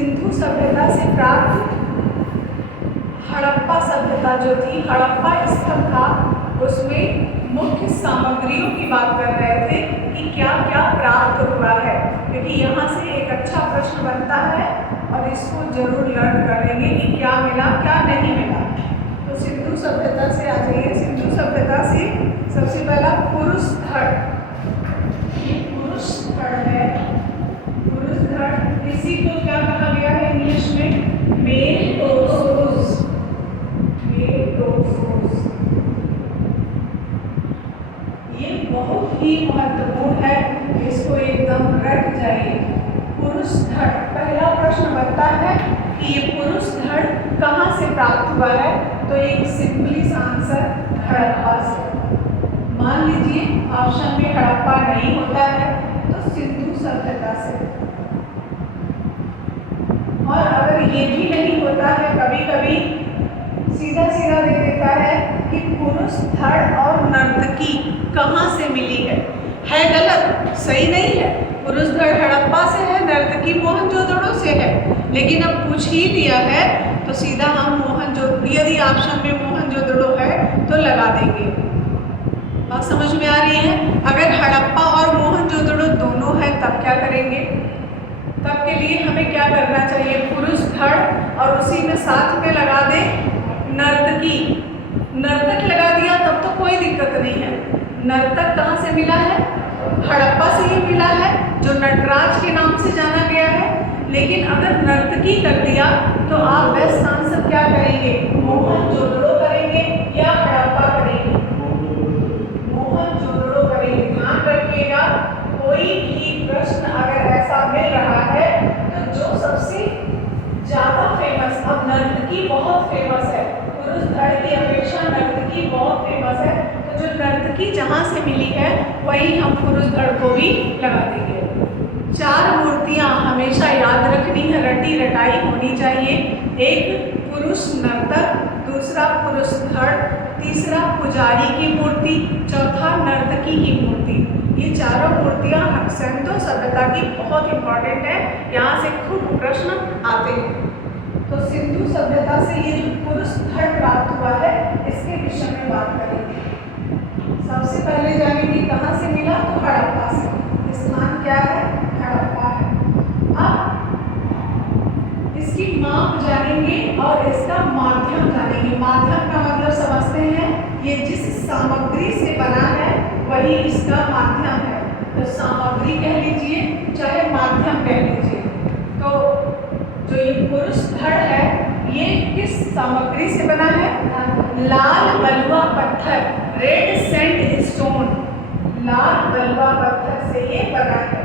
सिंधु सभ्यता से प्राप्त हड़प्पा सभ्यता जो थी, हड़प्पा स्थल था, उसमें मुख्य सामग्रियों की बात कर रहे थे कि क्या क्या प्राप्त हुआ है, क्योंकि यहाँ से एक अच्छा प्रश्न बनता है और इसको जरूर लर्न करेंगे कि क्या मिला क्या नहीं मिला। तो सिंधु सभ्यता से आ जाइए। सिंधु सभ्यता से सबसे पहला पुरुष धड़, ये पुरुष धड़ है। पुरुष धड़ इसी को क्या कहा गया है इंग्लिश में? मेटोसोस। मेटोसोस ये बहुत ही महत्वपूर्ण है, इसको एकदम रट जाइए। पुरुष धड़, पहला प्रश्न बनता है कि ये पुरुष धड़ कहाँ से प्राप्त हुआ है, तो एक सिंपली सा आंसर हड़प्पा से। मान लीजिए ऑप्शन में हड़प्पा नहीं होता है तो सिंधु सभ्यता से, और अगर ये भी नहीं होता है, कभी कभी सीधा सीधा दे देता है कि पुरुष धड़ और नर्तकी कहाँ से मिली है गलत, सही नहीं है। पुरुष धड़ हड़प्पा से है, नर्तकी मोहनजोदड़ो से है, लेकिन अब पूछ ही लिया है तो सीधा हम मोहनजोदड़ो, यदि ऑप्शन में मोहनजोदड़ो है तो लगा देंगे। बात समझ में आ रही है? अगर हड़प्पा और मोहनजोदड़ो दोनों है तब क्या करेंगे? तब के लिए हमें क्या करना चाहिए? पुरुष धड़ और उसी में साथ में लगा दें नर्तकी। नर्तक लगा दिया तब तो कोई दिक्कत नहीं है। नर्तक कहाँ से मिला है? हड़प्पा से ही मिला है, जो नटराज के नाम से जाना गया है। लेकिन अगर नर्तकी कर दिया तो आप बेस्ट आंसर क्या करेंगे? मोहनजोदड़ो करेंगे या हड़प्पा करेंगे? मोहनजोदड़ो करेंगे। ध्यान रखिएगा, कोई भी प्रश्न अगर ऐसा मिल रहा है तो जो सबसे ज्यादा फेमस, अब नर्तकी बहुत फेमस है, पुरुष धड़ की अपेक्षा नर्तकी बहुत फेमस है, तो जो नर्तकी जहाँ से मिली है वही हम पुरुष धड़ को भी लगा देंगे। 4 मूर्तियाँ हमेशा याद रखनी है, रटी रटाई होनी चाहिए। एक पुरुष नर्तक, दूसरा पुरुष धड़, तीसरा पुजारी की मूर्ति, चौथा नर्तकी की मूर्ति। ये चारों मूर्तियाँ सिंधु सभ्यता की बहुत इंपॉर्टेंट है, यहाँ से खूब प्रश्न आते हैं। तो सिंधु सभ्यता से ये जो पुरुष धड़ प्राप्त हुआ है इसके विषय में बात करेंगे। सबसे पहले जानेंगे कहाँ से मिला, तो हड़प्पा से। स्थान क्या है? हड़प्पा है। अब इसकी माप जानेंगे और इसका माध्यम जानेंगे। माध्यम का मतलब समझते हैं, ये जिस सामग्री से बना है वही इसका माध्यम है। तो सामग्री कह लीजिए चाहे माध्यम कह लीजिए। तो जो ये पुरुष धड़ है ये किस सामग्री से बना है? लाल बलुआ पत्थर, रेड सैंड स्टोन, लाल बलुआ पत्थर से ये बना है।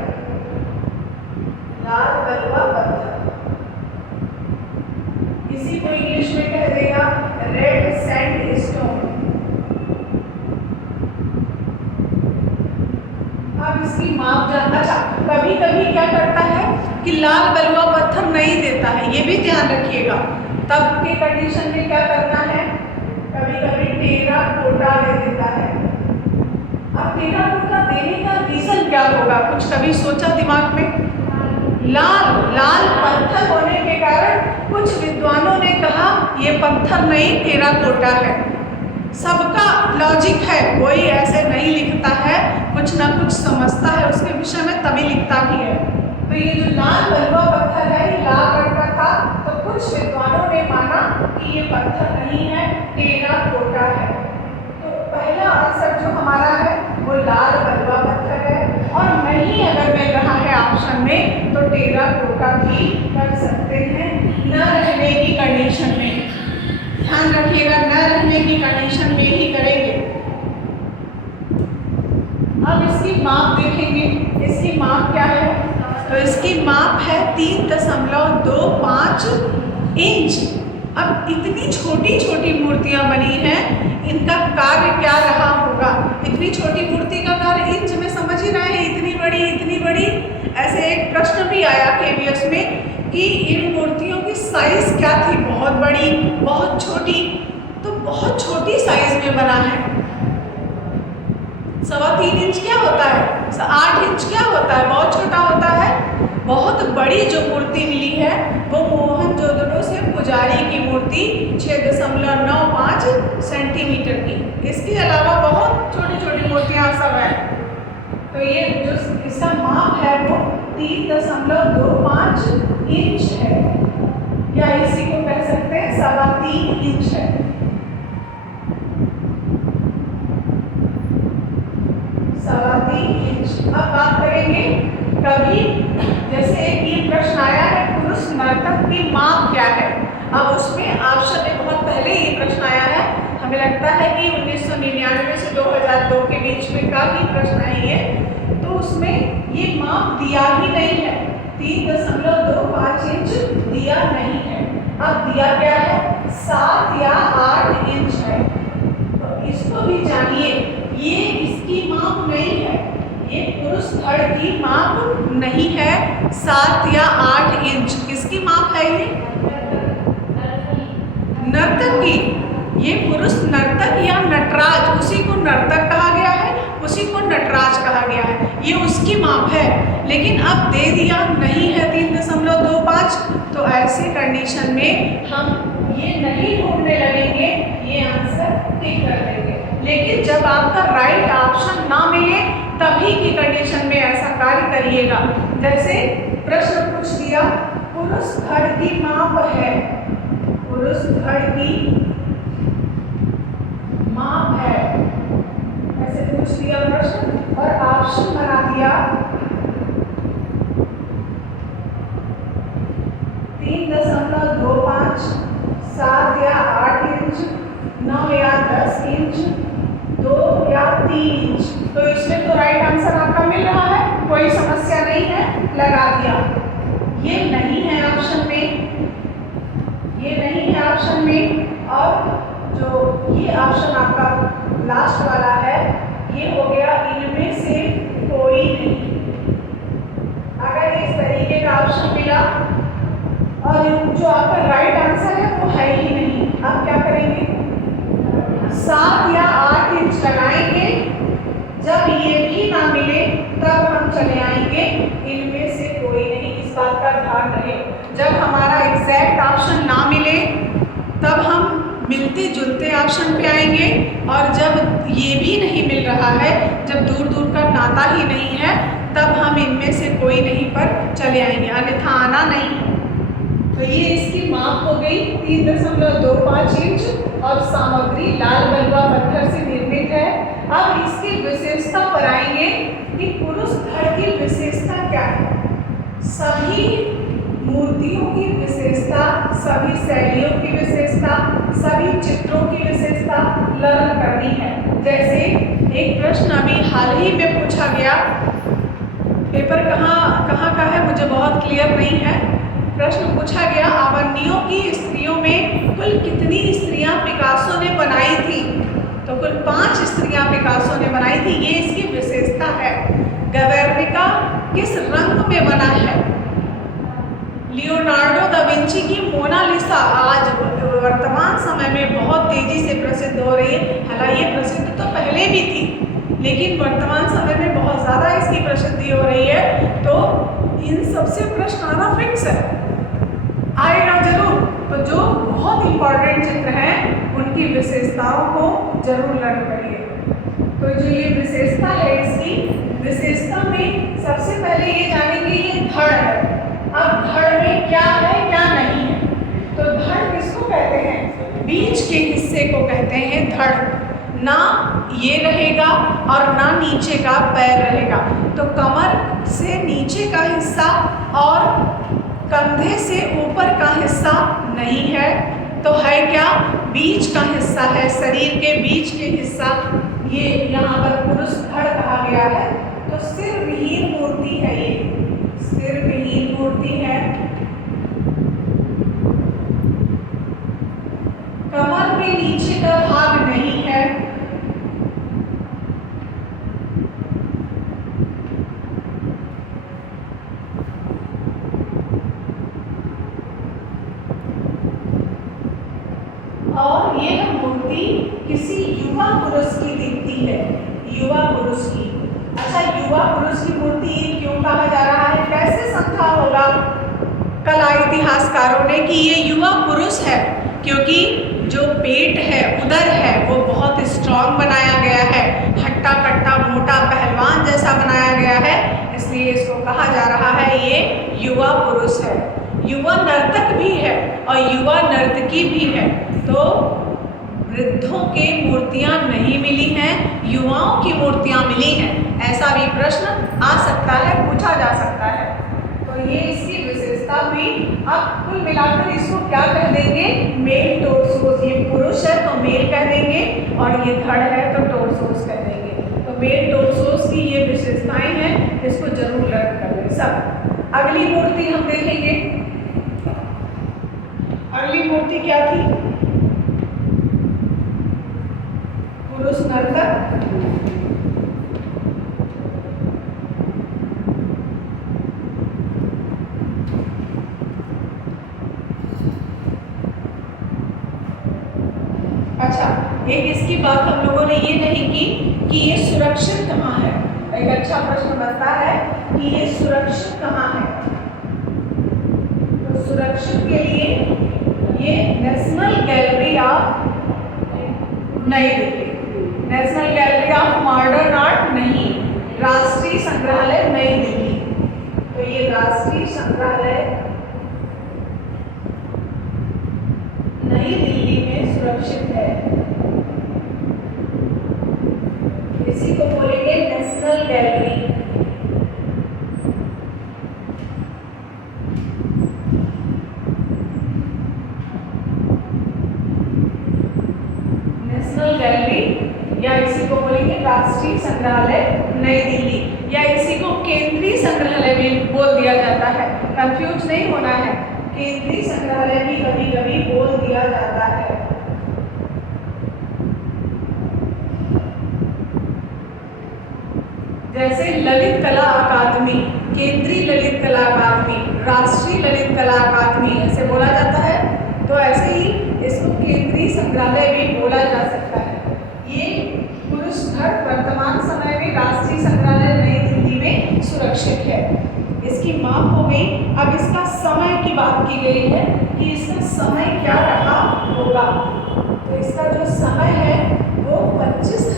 लाल बलुआ पत्थर, इसी को इंग्लिश में कह देगा रेड सैंड स्टोन। अब इसकी माप जानना। अच्छा, कभी कभी क्या करता है कि लाल बलुआ पत्थर नहीं देता है, ये भी ध्यान रखिएगा। तब के कंडीशन में क्या करना है? कभी कभी टेराकोटा दे देता है। अब टेराकोटा देने का रीजन क्या होगा? कुछ कभी सोचा दिमाग में? लाल पत्थर होने के कारण कुछ विद्वानों ने कहा ये पत्थर नहीं टेराकोटा है। सबका लॉजिक है, कोई ऐसे नहीं लिखता है, कुछ ना कुछ समझता है उसके विषय में तभी लिखता भी है। तो ये जो लाल बलुआ पत्थर है ये लाल रंग का था, तो कुछ विद्वानों ने माना कि ये पत्थर नहीं है, टेराकोटा है। तो पहला आंसर जो हमारा है वो लाल बलुआ पत्थर है, और नहीं अगर मिल रहा है ऑप्शन में तो टेराकोटा भी कर सकते हैं, न रहने की कंडीशन में। ध्यान रखिएगा, न रहने की कंडीशन में ही करेंगे। अब इसकी माप देखेंगे, इसकी माप क्या है? तो इसकी माप है 3.25 इंच। अब इतनी छोटी छोटी मूर्तियां बनी हैं, इनका कार्य क्या रहा होगा? इतनी छोटी मूर्ति का कार्य इंच में समझ ही रहे हैं, इतनी बड़ी इतनी बड़ी। ऐसे एक प्रश्न भी आया KVS में कि इन मूर्तियों की साइज क्या थी, बहुत बड़ी बहुत छोटी। तो बहुत छोटी साइज में बना है। 3.25 इंच क्या होता है? 8 इंच क्या होता है? बहुत छोटा होता है। बहुत बड़ी जो मूर्ति मिली है वो मोहनजोदड़ो से पुजारी की मूर्ति 6.95 सेंटीमीटर की। इसके अलावा बहुत छोटी छोटी मूर्तियाँ सब हैं। तो ये जो इसका माप है वो 3.25 इंच है, या इसी को कह सकते हैं 3.25 इंच है। अब बात करेंगे कभी जैसे एक ये प्रश्न आया है पुरुष नर्तक की माप क्या है। अब उसमें ऑप्शन में बहुत पहले ये प्रश्न आया है, हमें लगता है कि 1999 से 2002 के बीच में का ही प्रश्न है ये, तो उसमें ये माप दिया ही नहीं है, 3.25 इंच दिया नहीं है। अब दिया क्या है, 7 या 8 इंच है। तो इसको भी जानिए, ये इसकी माप नहीं है, ये पुरुष धड़ की माप नहीं है। 7 या 8 इंच किसकी माप है ये? नर्तक की। ये पुरुष नर्तक या नटराज, उसी को नर्तक कहा गया है, उसी को नटराज कहा गया है, ये उसकी माप है। लेकिन अब दे दिया नहीं है 3.25, तो ऐसे कंडीशन में हम ये नहीं ढूंढने लगेंगे, ये आंसर टिक कर देंगे। लेकिन जब आपका राइट ऑप्शन ना मिले तभी की कंडीशन में ऐसा कार्य करिएगा। जैसे प्रश्न पूछ दिया पुरुष धड़ की माप है, पुरुष धड़ की माप है, ऐसे पूछ दिया प्रश्न और ऑप्शन बना दिया 3.25, 7 या 8 इंच, 9 या 10 इंच, 2 या 3 इंच। तो इसमें तो राइट आंसर आपका मिल रहा है, कोई समस्या नहीं है, लगा दिया। ये नहीं है ऑप्शन में, ये नहीं है ऑप्शन में, और जो ये ऑप्शन आपका लास्ट वाला है ये हो गया इनमें से कोई नहीं। अगर इस तरीके का ऑप्शन मिला और जो आपका राइट आंसर है वो है ही नहीं, आप क्या करेंगे? 7 या 8 इंच लगाएंगे। जब ये भी ना मिले तब हम चले आएंगे इनमें से कोई नहीं। इस बात का ध्यान रहे, जब हमारा एग्जैक्ट ऑप्शन ना मिले तब हम मिलते जुलते ऑप्शन पे आएंगे, और जब ये भी नहीं मिल रहा है, जब दूर दूर का नाता ही नहीं है, तब हम इनमें से कोई नहीं पर चले आएंगे, अन्यथा आना नहीं। तो ये इसकी माप हो गई 3.25 इंच और सामग्री लाल बलुआ पत्थर से निर्मित है। अब इसकी विशेषता पर आएंगे कि पुरुष धड़ की विशेषता क्या है। सभी मूर्तियों की विशेषता, सभी शैलियों की विशेषता, सभी चित्रों की विशेषता लर्न करनी है। जैसे एक प्रश्न अभी हाल ही में पूछा गया, पेपर कहाँ का है मुझे बहुत क्लियर नहीं है। प्रश्न पूछा गया अवन्नियों की स्त्रियों में कुल कितनी स्त्रियां पिकासो ने बनाई थी? तो कुल 5 स्त्रियां पिकासो ने बनाई थी, ये इसकी विशेषता है। गवेर्निका किस रंग में बना है? लियोनार्डो दा विंची की मोनालिसा आज वर्तमान समय में बहुत तेजी से प्रसिद्ध हो रही है। हालांकि ये प्रसिद्ध तो पहले भी थी, लेकिन वर्तमान समय में बहुत ज़्यादा इसकी प्रसिद्धि हो रही है। तो इन सबसे प्रश्न आना फिक्स है, आएगा जरूर। तो जो बहुत इंपॉर्टेंट चित्र हैं उनकी विशेषताओं को जरूर लर्न करिए। तो जो ये विशेषता है, इसकी विशेषता में सबसे पहले ये जानेंगे ये धड़ है। अब धड़ में क्या है क्या नहीं है? तो धड़ किसको कहते हैं? बीच के हिस्से को कहते हैं धड़। ना ये रहेगा और ना नीचे का पैर रहेगा। तो कमर से नीचे का हिस्सा और कंधे से ऊपर का हिस्सा नहीं है, तो है क्या? बीच का हिस्सा है, शरीर के बीच के हिस्सा। ये यहाँ पर पुरुष धड़ कहा गया है। तो सिर विहीन मूर्ति है, ये सिर विहीन मूर्ति है। कमर के नीचे का भाग नहीं है। और यह मूर्ति किसी युवा पुरुष की दिखती है, युवा पुरुष की। अच्छा, युवा पुरुष की मूर्ति क्यों कहा जा रहा है? ऐसे समझा होगा कला इतिहासकारों ने कि ये युवा पुरुष है, क्योंकि जो पेट है, उदर है, वो बहुत स्ट्रांग बनाया गया है, हट्टा कट्टा मोटा पहलवान जैसा बनाया गया है, इसलिए इसको कहा जा रहा है ये युवा पुरुष है। युवा नर्तक भी है और युवा नर्तकी भी है। तो वृद्धों के मूर्तियां नहीं मिली हैं, युवाओं की मूर्तियां मिली हैं, ऐसा भी प्रश्न आ सकता है, पूछा जा सकता है। तो ये इसकी विशेषता हुई। अब कुल मिलाकर इसको क्या कह देंगे? मेल टोर्सोस। ये पुरुष है तो मेल कह देंगे और ये धड़ है तो टोर्सोस कह देंगे। तो मेल टोर्सोस की ये विशेषताएं हैं, इसको जरूर लर्न कर लें सब। अगली मूर्ति हम देखेंगे। अगली मूर्ति क्या थी? पुरुष नर्तक। अच्छा, एक इसकी बात हम लोगों ने ये नहीं की कि ये सुरक्षित कहाँ है। एक अच्छा प्रश्न बनता है कि ये सुरक्षित कहाँ है। तो सुरक्षित के लिए ये नेशनल गैलरी ऑफ नई Delhi, national gallery of modern art नहीं, राष्ट्रीय संग्रहालय नई दिल्ली। तो ये राष्ट्रीय संग्रहालय नई दिल्ली में सुरक्षित है। इसी को बोलेंगे नेशनल गैलरी। नेशनल गैलरी या इसी को बोलेंगे राष्ट्रीय संग्रहालय नई दिल्ली, या इसी को केंद्रीय संग्रहालय भी बोल दिया जाता है। कंफ्यूज नहीं होना है, केंद्रीय संग्रहालय भी कभी कभी बोल दिया जाता है। जैसे ललित कला अकादमी, केंद्रीय ललित कला अकादमी, राष्ट्रीय ललित कला अकादमी ऐसे बोला जाता है, तो ऐसे ही इसको केंद्रीय संग्रहालय भी बोला जा सकता है। ये पुरुष धड़ वर्तमान समय में राष्ट्रीय संग्रहालय नई दिल्ली में सुरक्षित है। इसकी माप हो गई। अब इसका समय की बात की गई है कि इसका समय क्या रहा होगा। तो इसका जो समय है वो 2500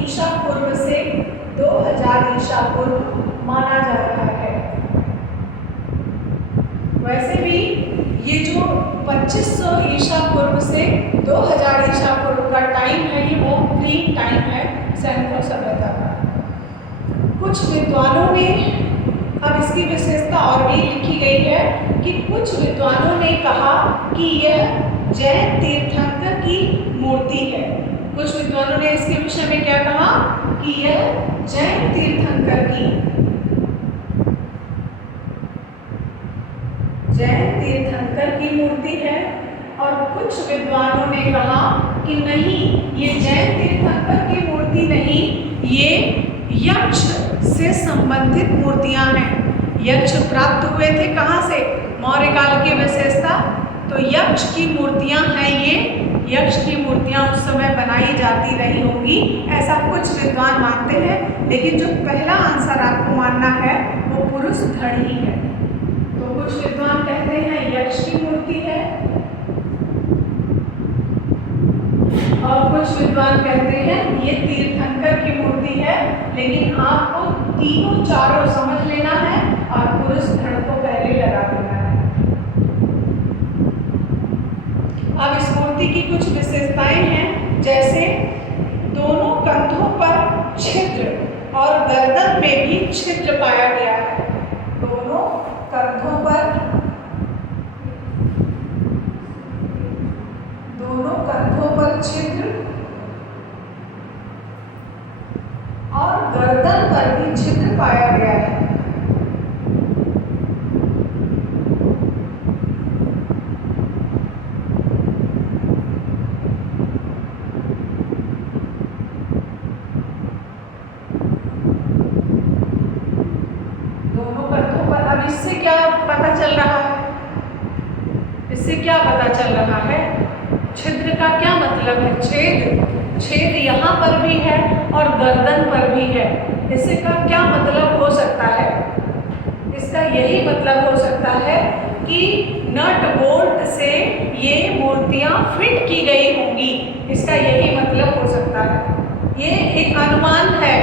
ईसा पूर्व से 2000 ईसा पूर्व माना जा रहा है। वैसे भी ये जो 2500 ईसा पूर्व से 2000 ईसा पूर्व का टाइम है, ये वो ग्रीक टाइम है सैंथो सभ्यता का। कुछ विद्वानों ने, अब इसकी विशेषता और भी लिखी गई है कि कुछ विद्वानों ने कहा कि यह जैन तीर्थंकर की मूर्ति है। कुछ विद्वानों ने इसके विषय में क्या कहा कि यह जैन तीर्थंकर की मूर्ति है, और कुछ विद्वानों ने कहा कि नहीं, ये जैन तीर्थंकर की मूर्ति नहीं, ये यक्ष से संबंधित मूर्तियां हैं। यक्ष प्राप्त हुए थे कहाँ से? मौर्य काल की विशेषता। तो यक्ष की मूर्तियां हैं ये, यक्ष की मूर्तियां उस समय बनाई जाती रही होंगी, ऐसा कुछ विद्वान मानते हैं। लेकिन जो पहला आंसर आपको मानना है वो पुरुष धड़ ही है। तो कुछ विद्वान कहते हैं यक्ष की मूर्ति है, और कुछ विद्वान कहते हैं ये तीर्थंकर की मूर्ति है। लेकिन आपको तीनों चारों समझ लेना है और पुरुष धड़ को पहले लगा देना है। अब इस मूर्ति की कुछ विशेषताएं हैं, जैसे दोनों कंधों पर छिद्र और गर्दन में भी छिद्र पाया गया है। दोनों कंधों पर छिद्र और गर्दन पर भी छिद्र पाया गया है। छेद यहाँ पर भी है और गर्दन पर भी है। इसका क्या मतलब हो सकता है? इसका यही मतलब हो सकता है कि नट बोल्ट से ये मूर्तियाँ फिट की गई होंगी। इसका यही मतलब हो सकता है। ये एक अनुमान है,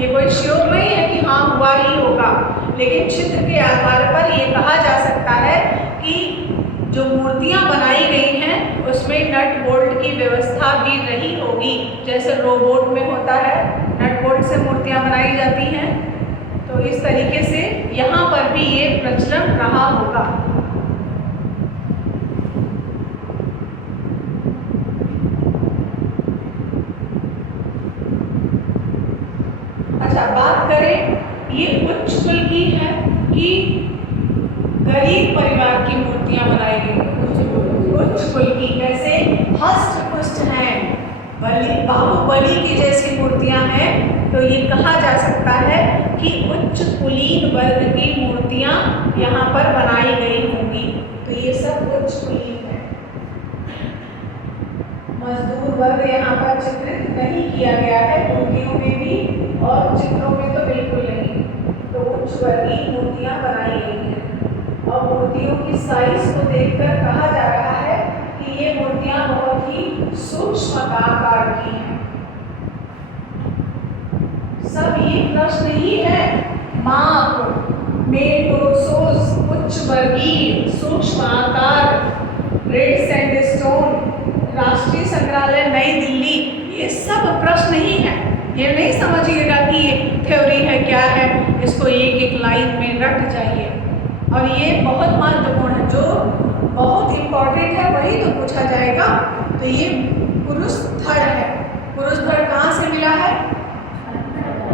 ये कोई श्योर नहीं है कि हाँ हुआ ही होगा, लेकिन चित्र के आधार पर ये कहा जा सकता है कि जो मूर्तियाँ बनाई गई हैं उसमें नट बोल्ट की व्यवस्था भी रही होगी। जैसे रोबोट में होता है, नट बोल्ट से मूर्तियाँ बनाई जाती हैं, तो इस तरीके से यहाँ पर भी ये प्रचलन रहा होगा। अच्छा, बात करें ये उच्च कुल की है कि गरीब परिवार की मूर्तियां बनाई गई। उच्च कुल की, जैसे हस्त पुष्ट हैं, बाहुबली की जैसी मूर्तियां हैं, तो ये कहा जा सकता है कि उच्च कुलीन वर्ग की मूर्तियां यहाँ पर बनाई गई होंगी। तो ये सब उच्च कुलीन है। मजदूर वर्ग यहाँ पर चित्रित नहीं किया गया है, मूर्तियों में भी और चित्रों में तो बिल्कुल नहीं। तो उच्च वर्गीय मूर्तियां बनाई गई हैं और मूर्तियों की साइज को देखकर कहा जा रहा है कि ये मूर्तियां बहुत ही सूक्ष्म आकार की हैं। सब ये प्रश्न ही है, माप, मेटोसोस, उच्च वर्गीय, सूक्ष्म आकार, रेड सैंडस्टोन, राष्ट्रीय संग्रहालय नई दिल्ली, ये सब प्रश्न ही है। ये नहीं समझिएगा कि ये थ्योरी है क्या है, इसको एक एक लाइन में रट जाइए। और ये बहुत महत्वपूर्ण है, जो बहुत इम्पोर्टेंट है वही तो पूछा जाएगा। तो ये पुरुष धड़ है। पुरुष धड़ कहाँ से मिला है?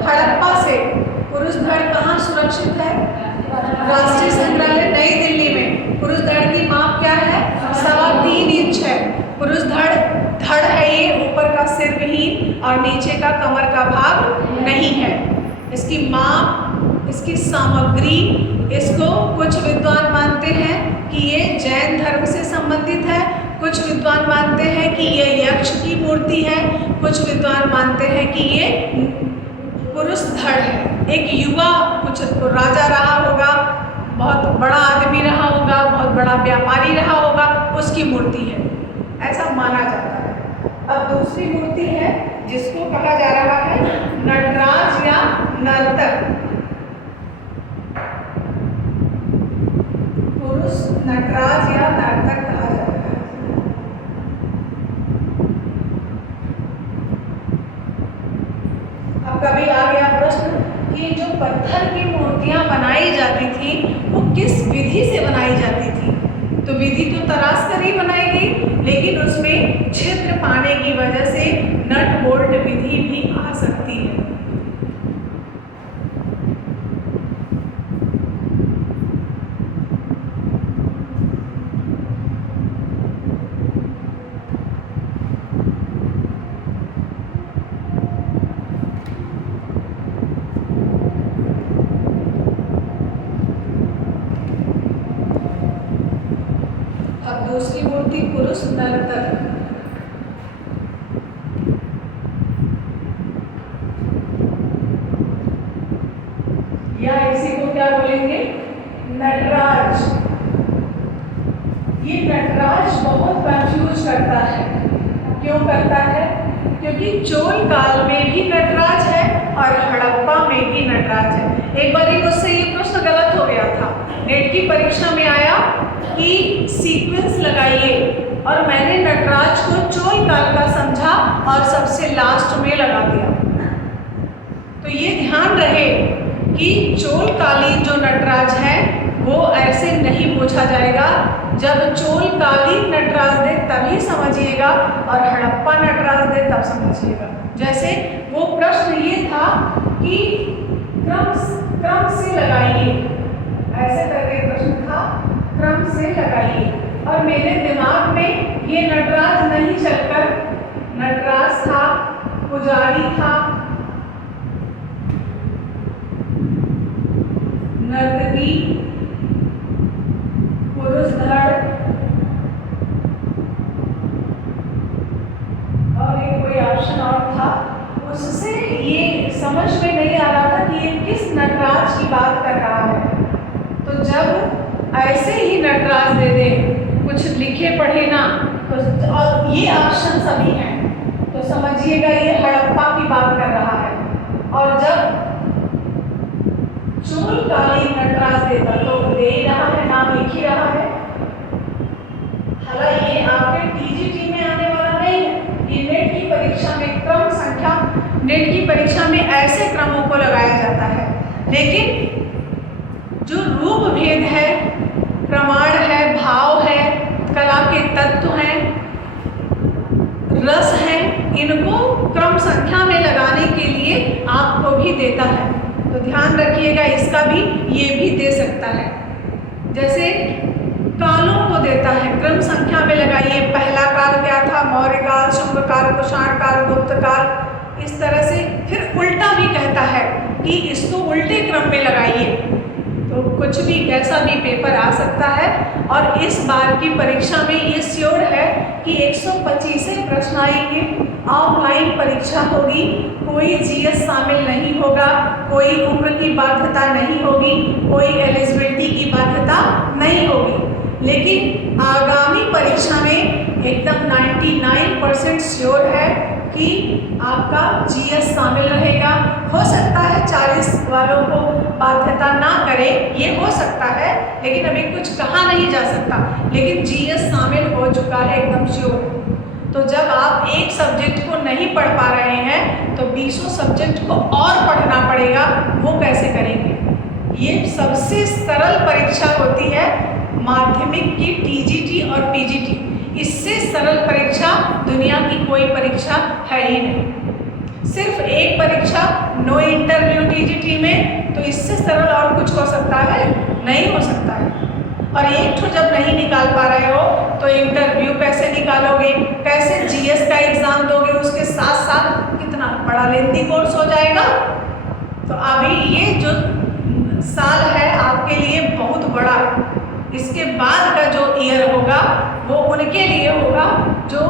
हड़प्पा से। पुरुष धड़ कहाँ सुरक्षित है? राष्ट्रीय संग्रहालय नई दिल्ली में। पुरुष धड़ की माप क्या है? 3.25 इंच है। पुरुष धड़ है, ये ऊपर का सिर विहीन और नीचे का कमर का भाग नहीं है। इसकी माप, इसकी सामग्री, इसको कुछ विद्वान मानते हैं कि ये जैन धर्म से संबंधित है, कुछ विद्वान मानते हैं कि ये यक्ष की मूर्ति है, कुछ विद्वान मानते हैं कि ये पुरुष धड़ है। एक युवा कुछ राजा रहा होगा, बहुत बड़ा आदमी रहा होगा, बहुत बड़ा व्यापारी रहा होगा, उसकी मूर्ति है, ऐसा माना जाता है। अब दूसरी मूर्ति है जिसको कहा जा रहा है नटराज या नर्तक। पुरुष नटराज या नर्तक कहा जाता है। अब कभी आ गया प्रश्न कि जो पत्थर की मूर्तियां बनाई जाती थी वो किस विधि से बनाई जाती थी? तो विधि तो तराश कर ही बनाई गई, लेकिन उसमें छिद्र पाने की वजह से नट बोल्ट विधि भी आ सकती है। दूसरी मूर्ति पुरुष नर्तक। या इसी को क्या बोलेंगे? नटराज। ये नटराज बहुत कंफ्यूज करता है। क्यों करता है? क्योंकि चोल काल में भी नटराज है और हड़प्पा में भी नटराज है। एक बार मुझसे ये प्रश्न गलत हो गया था, नेट की परीक्षा में आया कि सीक्वेंस लगाइए, और मैंने नटराज को चोल काल का समझा और सबसे लास्ट में लगा दिया। तो ये ध्यान रहे कि चोल कालीन जो नटराज है वो ऐसे नहीं पूछा जाएगा। जब चोल कालीन नटराज दे तभी समझिएगा और हड़प्पा नटराज दे तब समझिएगा। जैसे वो प्रश्न ये था कि क्रम से लगाइए, ऐसे करके प्रश्न था, क्रम से लगाइए, और मेरे दिमाग में ये नटराज नहीं चलकर नटराज था, पुजारी था, नर्तकी, पुरुष धड़ और एक ऑप्शन और था, उससे ये समझ में नहीं आ रहा था कि ये किस नटराज की बात कर रहा है। तो जब ऐसे ही नटराज दे दे, कुछ लिखे पढ़े ना, तो और ये ऑप्शन सभी हैं, तो समझिएगा ये हड़प्पा की बात कर रहा है। और जब चूलकालीन नटराज देता तो दे ही रहा है, नाम लिख ही रहा है। हालांकि ये आपके टीजीटी में आने वाला नहीं है, ये नेट की परीक्षा में क्रम संख्या, नेट की परीक्षा में ऐसे क्रमों को लगाया जाता है। लेकिन जो रूप भेद है, प्रमाण है, भाव है, कला के तत्व हैं, रस है, इनको क्रम संख्या में लगाने के लिए आपको भी देता है। तो ध्यान रखिएगा, इसका भी ये भी दे सकता है। जैसे कालों को देता है, क्रम संख्या में लगाइए। पहला काल क्या था? मौर्य काल, शुंग काल, कुषाण काल, गुप्त काल। इस तरह से फिर उल्टा भी कहता है कि इसको उल्टे क्रम में लगाइए। तो कुछ भी कैसा भी पेपर आ सकता है। और इस बार की परीक्षा में ये श्योर है कि 125 प्रश्न आएंगे। ऑफलाइन परीक्षा होगी, कोई जीएस शामिल नहीं होगा, कोई उम्र की बाध्यता नहीं होगी, कोई एलिजिबिलिटी की बाध्यता नहीं होगी। लेकिन आगामी परीक्षा में एकदम 99% श्योर है कि आपका जीएस शामिल रहेगा। हो सकता है 40 वालों को बाध्यता ना करे, ये हो सकता है, लेकिन अभी कुछ कहा नहीं जा सकता। लेकिन जीएस शामिल हो चुका है, एकदम श्योर। तो जब आप एक सब्जेक्ट को नहीं पढ़ पा रहे हैं तो 20 सब्जेक्ट को और पढ़ना पड़ेगा, वो कैसे करेंगे? ये सबसे सरल परीक्षा होती है माध्यमिक की, टीजीटी और पीजीटी। इससे सरल परीक्षा दुनिया की कोई परीक्षा है ही नहीं। सिर्फ एक परीक्षा, नो इंटरव्यू टीजीटी में, तो इससे सरल और कुछ हो सकता है? नहीं हो सकता है। और एक ठो जब नहीं निकाल पा रहे हो तो इंटरव्यू कैसे निकालोगे, कैसे जीएस का एग्जाम दोगे, उसके साथ साथ कितना बड़ा लेंदी कोर्स हो जाएगा। तो अभी ये जो साल है आपके लिए बहुत बड़ा। इसके बाद का जो ईयर होगा वो उनके लिए होगा जो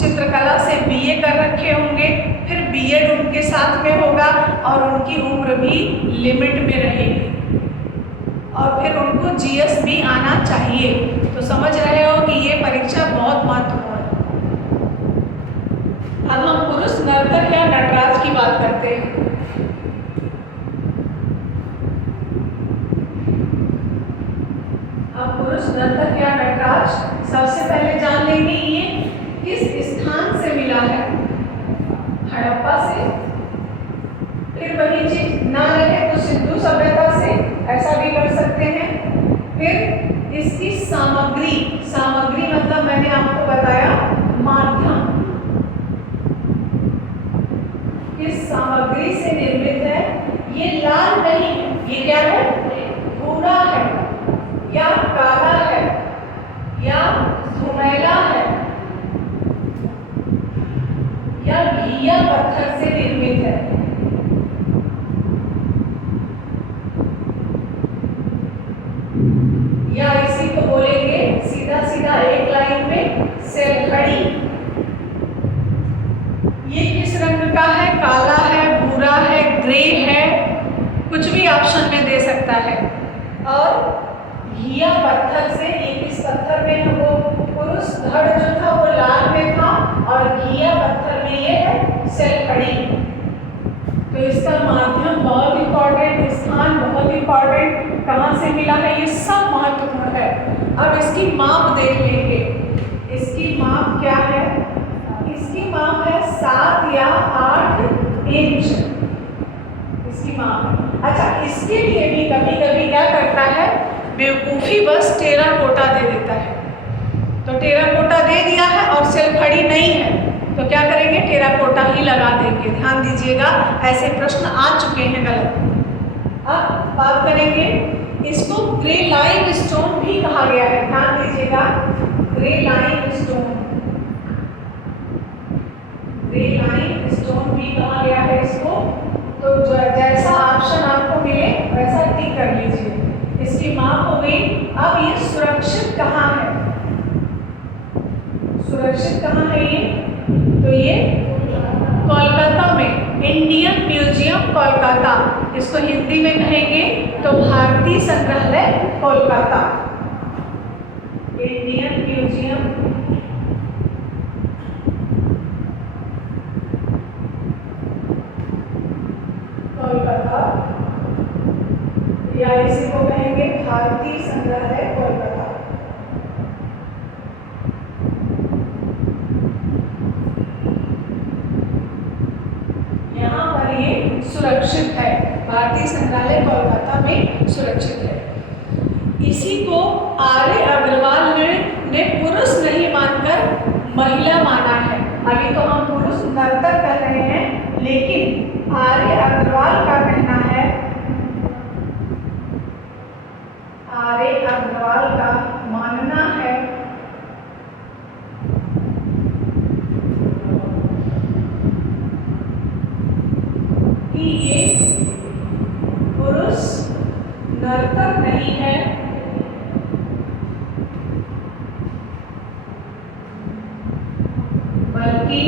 चित्रकला से बीए कर रखे होंगे, फिर बीएड उनके साथ में होगा और उनकी उम्र भी लिमिट में रहेगी, और फिर उनको जीएस भी आना चाहिए। तो समझ रहे हो कि ये परीक्षा बहुत महत्वपूर्ण है। अब हम पुरुष नर्तक या नटराज की बात करते हैं। अब पुरुष नर्तक या नटराज सबसे पहले जान लेंगे ये किस स्थान से मिला है। हड़प्पा से, फिर वही चीज ना रहे तो सिंधु सभ्यता से, ऐसा भी कर सकते हैं। फिर इसकी सामग्री, सामग्री मतलब मैंने आपको बताया माध्यम, किस सामग्री से निर्मित है। ये लाल नहीं, ये क्या है? भूरा है या काला है या धुमैला है या घिया पत्थर से निर्मित है। या इसी को बोलेंगे सीधा सीधा एक लाइन में सेलखड़ी। ये किस रंग का है? काला है, भूरा है, ग्रे है, कुछ भी ऑप्शन में दे सकता है। और घिया पत्थर से, एक इस पत्थर में वो पुरुष धड़ जो था वो लाल में था और घिया पत्थर में ये है सेलखड़ी। तो इसका माध्यम बहुत इंपॉर्टेंट, स्थान बहुत इंपॉर्टेंट, कहाँ से मिला है ये सब महत्वपूर्ण है। अब इसकी माप देख लेंगे। इसकी माप क्या है? इसकी माप है 7 या 8 इंच, इसकी माप है। अच्छा, इसके लिए भी कभी कभी क्या करता है बेवकूफ़ी, बस टेराकोटा दे देता है। तो टेराकोटा दे दिया है और सेलखड़ी नहीं है, तो क्या करेंगे? टेराकोटा ही लगा देंगे। ध्यान दीजिएगा, ऐसे प्रश्न आ चुके हैं गलत। अब बात करेंगे, इसको ग्रे लाइम स्टोन भी कहा गया है। ध्यान दीजिएगा, grey lime stone, grey lime stone भी कहा गया है इसको। तो जैसा ऑप्शन आपको मिले वैसा टिक कर लीजिए। इसकी माप हो गई। अब ये सुरक्षित कहाँ है? सुरक्षित कहाँ है ये? तो ये कोलकाता में इंडियन म्यूजियम कोलकाता, इसको हिंदी में कहेंगे तो भारतीय संग्रहालय कोलकाता। इंडियन म्यूजियम कोलकाता, या इसी को कहेंगे भारतीय संग्रहालय कोलकाता। यहाँ पर ये सुरक्षित है, भारतीय संग्रहालय कोलकाता में सुरक्षित है। इसी को आर्य अग्रवाल ने पुरुष नहीं मानकर महिला माना है। अभी तो हम पुरुष नर्तक कर रहे हैं, लेकिन आर्य अग्रवाल का कहना है, आर्य अग्रवाल का मानना है कि ये पुरुष नर्तक नहीं है, बल्कि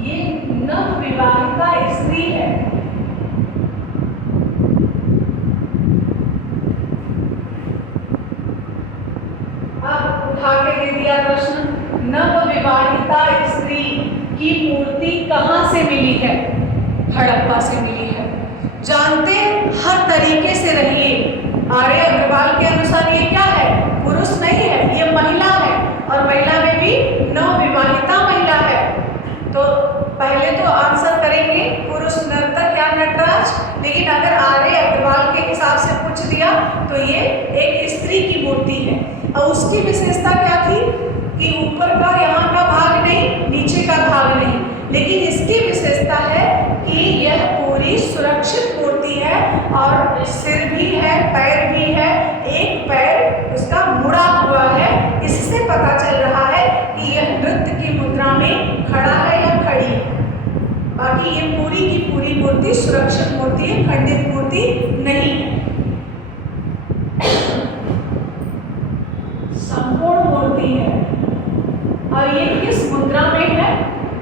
ये नवविवाहिता स्त्री है। अब उठा के दे दिया प्रश्न, नवविवाहिता स्त्री की मूर्ति कहाँ से मिली है? हड़प्पा से मिली है। जानते हर तरीके से रहिए, आर्य अग्रवाल के अनुसार ये क्या है? पुरुष नहीं है, ये महिला है, और महिला में भी नवविवाहिता महिला है। तो पहले तो आंसर करेंगे पुरुष नर्तक या नटराज, लेकिन अगर आर्य अग्रवाल के हिसाब से पूछ दिया तो ये एक स्त्री की मूर्ति है। और उसकी विशेषता क्या थी कि ऊपर का यहाँ का भाग नहीं, नीचे का भाग नहीं, लेकिन इसकी विशेषता है कि यह पूरी सुरक्षित मूर्ति है और सिर भी है, पैर भी है, एक पैर उसका मुड़ा हुआ है। इससे पता चल रहा है कि यह नृत्य की मुद्रा में खड़ा है या खड़ी है। बाकी ये पूरी की पूरी मूर्ति सुरक्षित मूर्ति है, खंडित मूर्ति नहीं है। संपूर्ण मूर्ति है। और ये किस मुद्रा में है?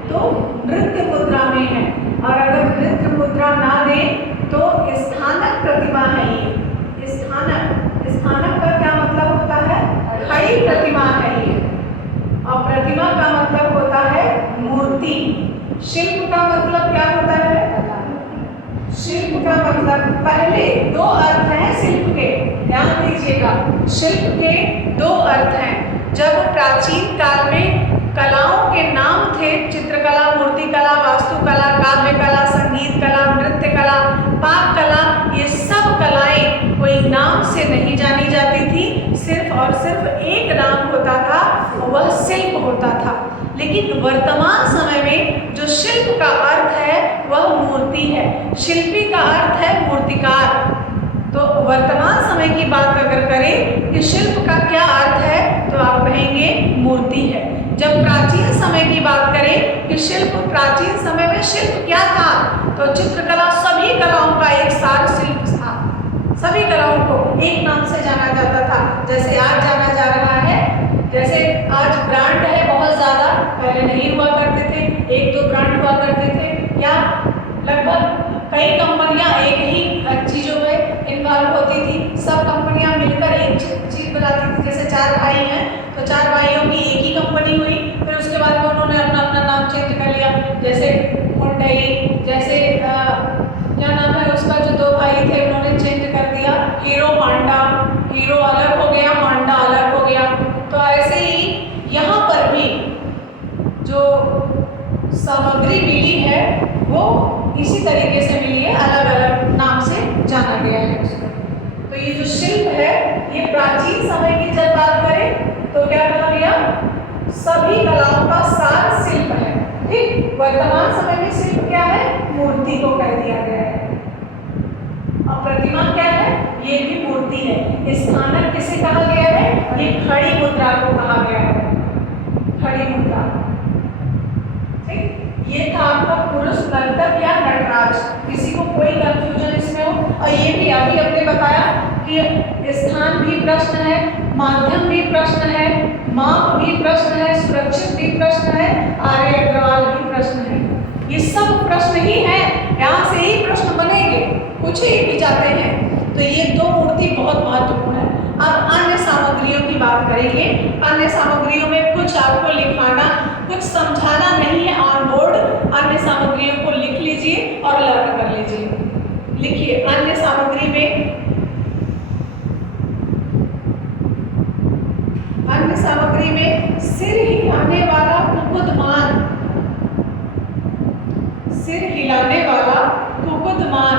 तो नृत्य मुद्रा में है। और अगर नृत्य मुद्रा ना दे तो स्थानक प्रतिमा है ये। स्थानक का क्या मतलब होता है? खड़ी प्रतिमा है ये। और प्रतिमा का मतलब होता है मूर्ति। शिल्प का मतलब क्या होता है? शिल्प का मतलब, पहले दो अर्थ हैं शिल्प के, ध्यान दीजिएगा। शिल्प के दो अर्थ हैं। जब प्राचीन काल में कलाओं के नाम थे, चित्रकला, मूर्तिकला, वास्तुकला, काव्य कला, संगीत कला, नृत्य कला, पाक कला, ये सब कलाएं कोई नाम से नहीं जानी जाती थी, सिर्फ और सिर्फ एक नाम होता था, वह शिल्प होता था। लेकिन वर्तमान समय में जो शिल्प का अर्थ है वह मूर्ति है, शिल्पी का अर्थ है मूर्तिकार। तो वर्तमान समय की बात अगर करें कि शिल्प का क्या अर्थ है तो आप कहेंगे मूर्ति है। जब प्राचीन समय की बात करें कि शिल्प, प्राचीन समय में शिल्प क्या था तो चित्रकला, सभी कलाओं का एक सार शिल्प था। सभी कलाओं को एक नाम से जाना जाता था। जैसे आज जाना जा रहा है, जैसे आज ब्रांड है बहुत ज़्यादा, पहले नहीं हुआ करते थे, एक दो ब्रांड हुआ करते थे, या लगभग कई कंपनियां एक ही चीज़ों में इन्वॉल्व होती थी। सब कंपनियां मिलकर एक चीज़ बनाती थी। जैसे चार भाई हैं तो चार भाइयों की एक ही कंपनी हुई, फिर उसके बाद में उन्होंने अपना अपना नाम चेंज कर लिया। जैसे हुंडई, जैसे क्या नाम है उसका, जो दो भाई थे उन्होंने चेंज कर दिया, हीरो होंडा, हीरो अलग हो गया, होंडा अलग हो गया। तो ऐसे ही यहाँ पर भी जो सामग्री मिली है वो इसी तरीके से मिली है, अलग अलग नाम से जाना गया है उसको। तो ये जो शिल्प है ये प्राचीन समय की जब बात करें तो क्या कहा गया? सभी कलाओं का सार शिल्प है। ठीक, वर्तमान समय में शिल्प क्या है? मूर्ति को कह दिया गया है। और प्रतिमा क्या है? ये भी मूर्ति है। स्थानक किसे कहा गया है? ये खड़ी मुद्रा को कहा गया है, खड़ी मुद्रा। ठीक, ये था आपका पुरुष नर्तक या नटराज। किसी को कोई कंफ्यूजन इसमें हो? और ये भी अभी हमने बताया कि स्थान भी प्रश्न है, माध्यम भी प्रश्न है, माप भी प्रश्न है, सुरक्षित भी प्रश्न है, आर्य ये सब प्रश्न ही है, यहाँ से ही प्रश्न बनेंगे, पूछे ही जाते हैं। तो ये दो मूर्ति बहुत महत्वपूर्ण है। अब अन्य सामग्रियों की बात करेंगे। अन्य सामग्रियों में कुछ आपको लिखाना, कुछ समझाना नहीं है ऑन बोर्ड। अन्य सामग्रियों को लिख लीजिए और लर्न कर लीजिए। लिखिए, अन्य सामग्री में, अन्य सामग्री में सिर हिलाने वाला कुकुदमान, सिर हिलाने वाला कुकुदमान,